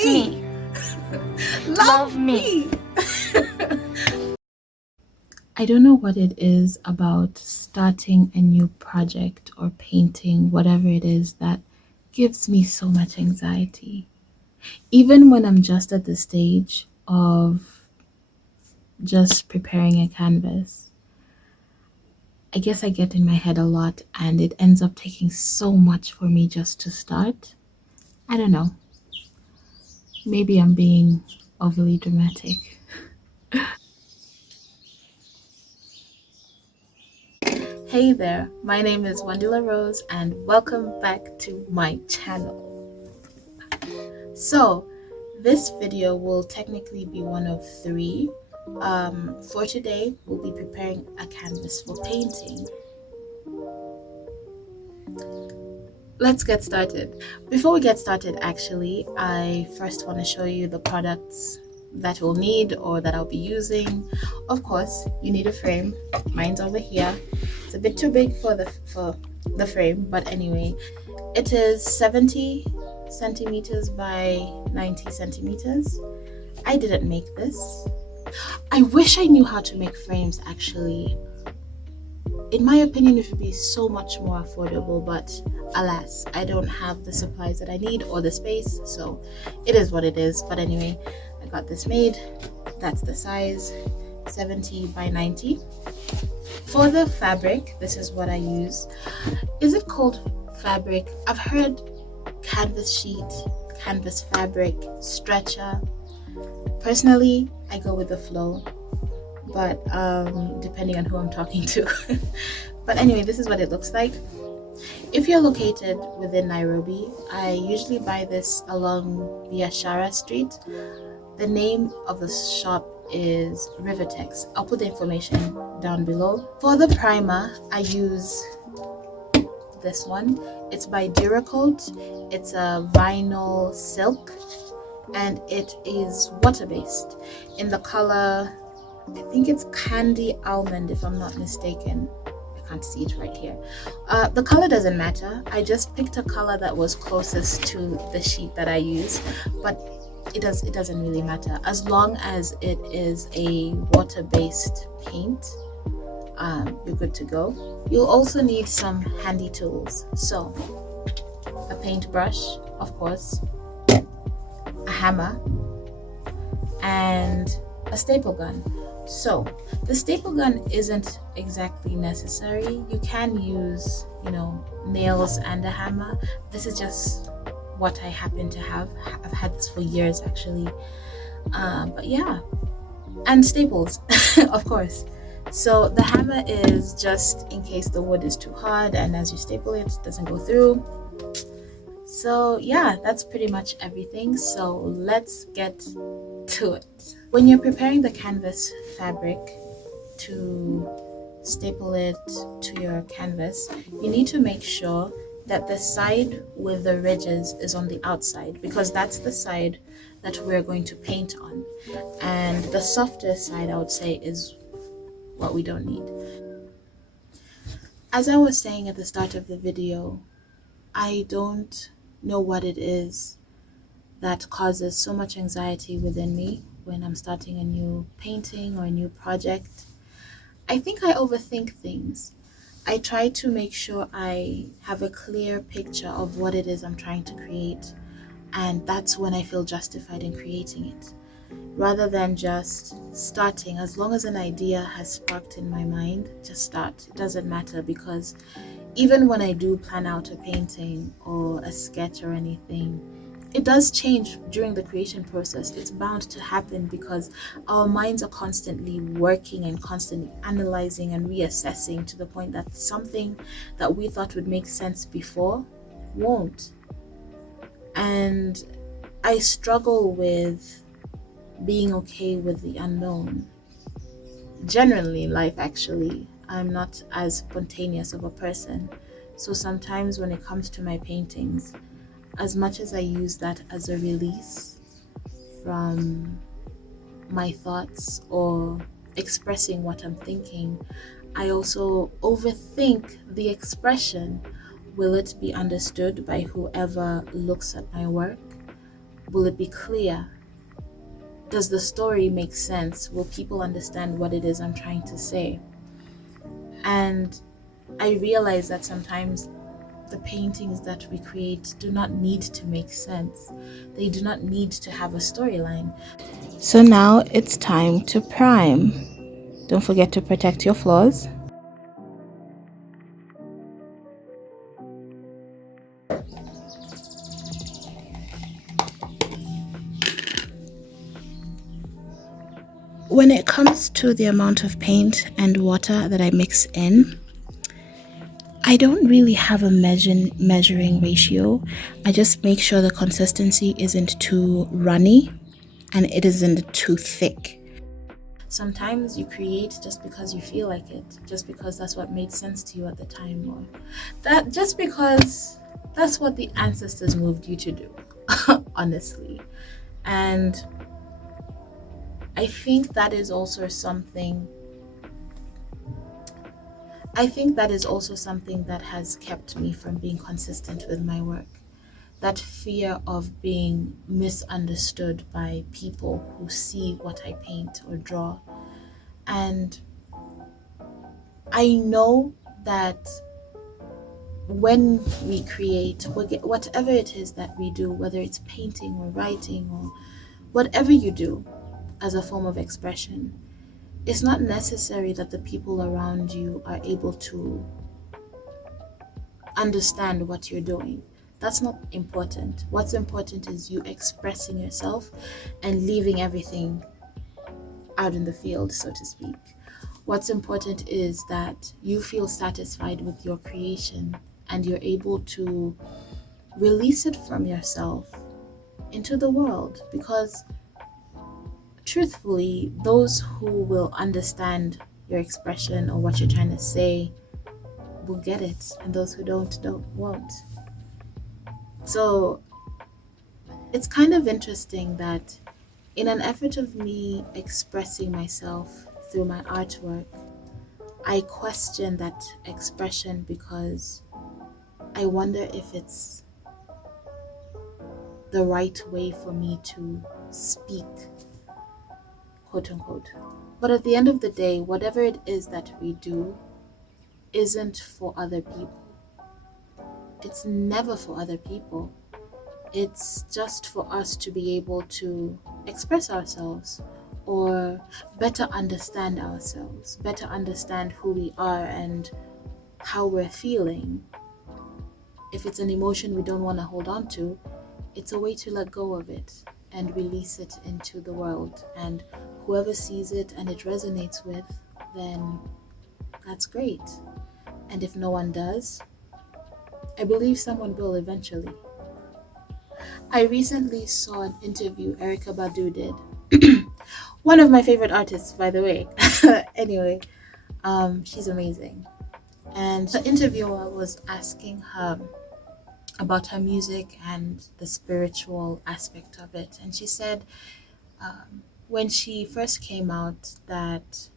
Choose me. Love me. I don't know what it is about starting a new project or painting, whatever it is, that gives me so much anxiety. Even when I'm just at the stage of just preparing a canvas, I guess I get in my head a lot and it ends up taking so much for me just to start. I don't know. Maybe I'm being overly dramatic. Hey there, my name is Wandila Rose and welcome back to my channel. So, this video will technically be one of three. For today, we'll be preparing a canvas for painting. Let's get started. Before we get started, actually, I first want to show you the products that we'll need or that I'll be using. Of course, you need a frame. Mine's over here. It's a bit too big for the frame, but anyway, it is 70 centimeters by 90 centimeters. I didn't make this. I wish I knew how to make frames, actually. In my opinion, it would be so much more affordable, but alas, I don't have the supplies that I need or the space, so it is what it is. But anyway, I got this made. That's the size, 70 by 90. For the fabric, this is what I use. Is it called fabric? I've heard canvas sheet, canvas fabric, stretcher. Personally, I go with the flow, but depending on who I'm talking to. But anyway, this is what it looks like. If you're located within Nairobi, I usually buy this along Biashara Street. The name of the shop is Rivatex. I'll put the information down below. For the primer, I use this one. It's by Duracoat. It's a vinyl silk and it is water-based in the color, I think it's candy almond if I'm not mistaken. I can't see it right here. The color doesn't matter. I just picked a color that was closest to the sheet that I use, but it doesn't really matter as long as it is a water-based paint. You're good to go. You'll also need some handy tools. So a paintbrush, of course, a hammer, and a staple gun. So the staple gun isn't exactly necessary. You can use, nails and a hammer. This is just what I happen to have. I've had this for years actually. But yeah, and staples, of course. So the hammer is just in case the wood is too hard and as you staple it doesn't go through. So yeah, that's pretty much everything. So let's get to it. When you're preparing the canvas fabric to staple it to your canvas, you need to make sure that the side with the ridges is on the outside, because that's the side that we're going to paint on. And the softer side, I would say, is what we don't need. As I was saying at the start of the video, I don't know what it is that causes so much anxiety within me when I'm starting a new painting or a new project. I think I overthink things. I try to make sure I have a clear picture of what it is I'm trying to create, and that's when I feel justified in creating it. Rather than just starting, as long as an idea has sparked in my mind, just start. It doesn't matter, because even when I do plan out a painting or a sketch or anything, it does change during the creation process. It's bound to happen because our minds are constantly working and constantly analyzing and reassessing to the point that something that we thought would make sense before won't. And I struggle with being okay with the unknown. Generally in life, actually, I'm not as spontaneous of a person. So sometimes when it comes to my paintings, as much as I use that as a release from my thoughts or expressing what I'm thinking, I also overthink the expression. Will it be understood by whoever looks at my work? Will it be clear? Does the story make sense? Will people understand what it is I'm trying to say? And I realize that sometimes the paintings that we create do not need to make sense. They do not need to have a storyline. So now it's time to prime. Don't forget to protect your floors. When it comes to the amount of paint and water that I mix in, I don't really have a measuring ratio. I just make sure the consistency isn't too runny and it isn't too thick. Sometimes you create just because you feel like it, just because that's what made sense to you at the time, or that just because that's what the ancestors moved you to do, honestly. And I think that is also something that has kept me from being consistent with my work. That fear of being misunderstood by people who see what I paint or draw. And I know that when we create, whatever it is that we do, whether it's painting or writing or whatever you do as a form of expression, it's not necessary that the people around you are able to understand what you're doing. That's not important. What's important is you expressing yourself and leaving everything out in the field, so to speak. What's important is that you feel satisfied with your creation and you're able to release it from yourself into the world, because truthfully, those who will understand your expression or what you're trying to say will get it, and those who won't. So it's kind of interesting that in an effort of me expressing myself through my artwork, I question that expression because I wonder if it's the right way for me to speak, quote unquote. But at the end of the day, whatever it is that we do isn't for other people. It's never for other people. It's just for us to be able to express ourselves or better understand ourselves, better understand who we are and how we're feeling. If it's an emotion we don't want to hold on to, it's a way to let go of it and release it into the world. And whoever sees it and it resonates with, then that's great. And if no one does, I believe someone will eventually. I recently saw an interview Erykah Badu did. One of my favorite artists, by the way. Anyway, she's amazing. And the interviewer was asking her about her music and the spiritual aspect of it. And she said when she first came out that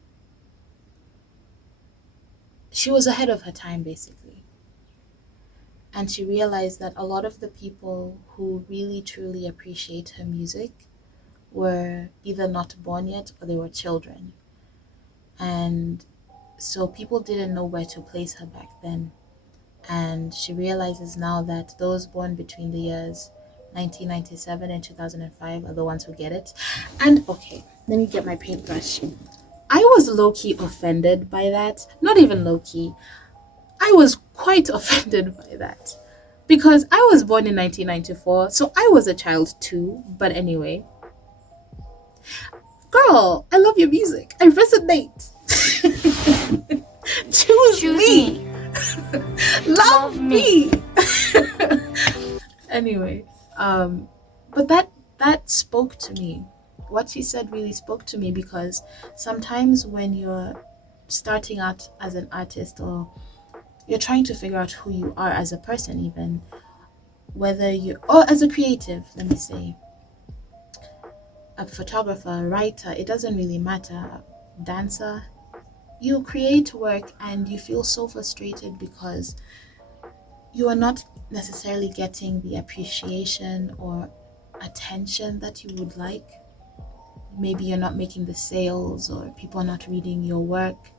she was ahead of her time, basically. And she realized that a lot of the people who really truly appreciate her music were either not born yet or they were children. And so people didn't know where to place her back then. And she realizes now that those born between the years 1997 and 2005 are the ones who get it. And okay, let me get my paintbrush. I was low-key offended by that. Not even low-key. I was quite offended by that. Because I was born in 1994, so I was a child too. But anyway. Girl, I love your music. I resonate. Choose me. Love me. Anyway, but that spoke to me. What she said really spoke to me, because sometimes when you're starting out as an artist or you're trying to figure out who you are as a person, even whether you or as a creative, let me say, a photographer, a writer, it doesn't really matter, dancer, you create work and you feel so frustrated because you are not necessarily getting the appreciation or attention that you would like. Maybe you're not making the sales, or people are not reading your work,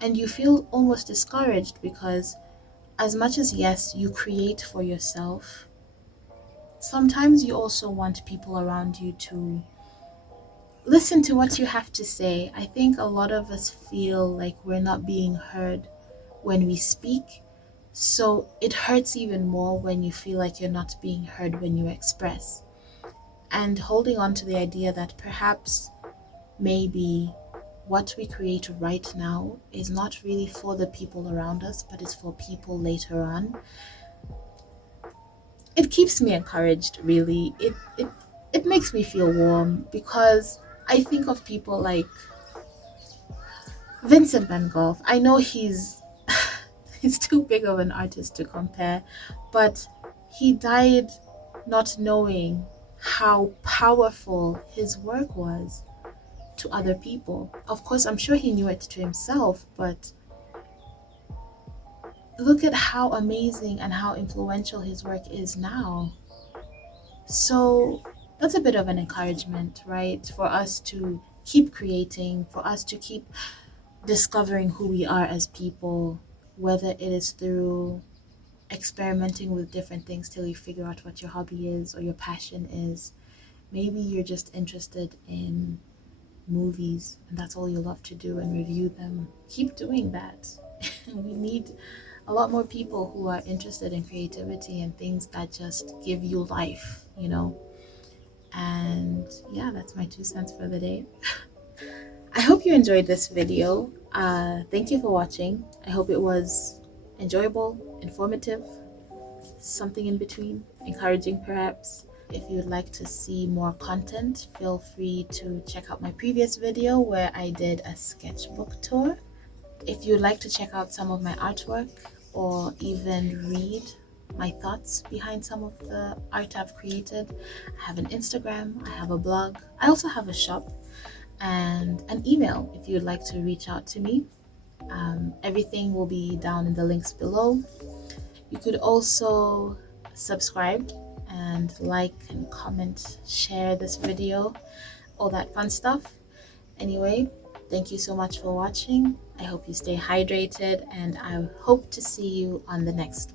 and you feel almost discouraged because as much as, yes, you create for yourself, sometimes you also want people around you to listen to what you have to say. I think a lot of us feel like we're not being heard when we speak, so it hurts even more when you feel like you're not being heard when you express. And holding on to the idea that perhaps, maybe, what we create right now is not really for the people around us, but it's for people later on. It keeps me encouraged, really. It makes me feel warm, because I think of people like Vincent van Gogh. I know he's he's too big of an artist to compare, but he died not knowing how powerful his work was to other people. Of course, I'm sure he knew it to himself, but look at how amazing and how influential his work is now. So that's a bit of an encouragement, right? For us to keep creating, for us to keep discovering who we are as people, whether it is through experimenting with different things till you figure out what your hobby is or your passion is. Maybe you're just interested in movies and that's all you love to do and review them. Keep doing that. We need a lot more people who are interested in creativity and things that just give you life, you know. And yeah, that's my 2 cents for the day. I hope you enjoyed this video. Thank you for watching. I hope it was enjoyable, informative, something in between, encouraging perhaps. If you'd like to see more content, feel free to check out my previous video where I did a sketchbook tour. If you'd like to check out some of my artwork, or even read my thoughts behind some of the art I've created, I have an Instagram, I have a blog, I also have a shop, and an email if you'd like to reach out to me. Everything will be down in the links below. You could also subscribe and like and comment, share this video, all that fun stuff. Anyway, thank you so much for watching. I hope you stay hydrated, and I hope to see you on the next one.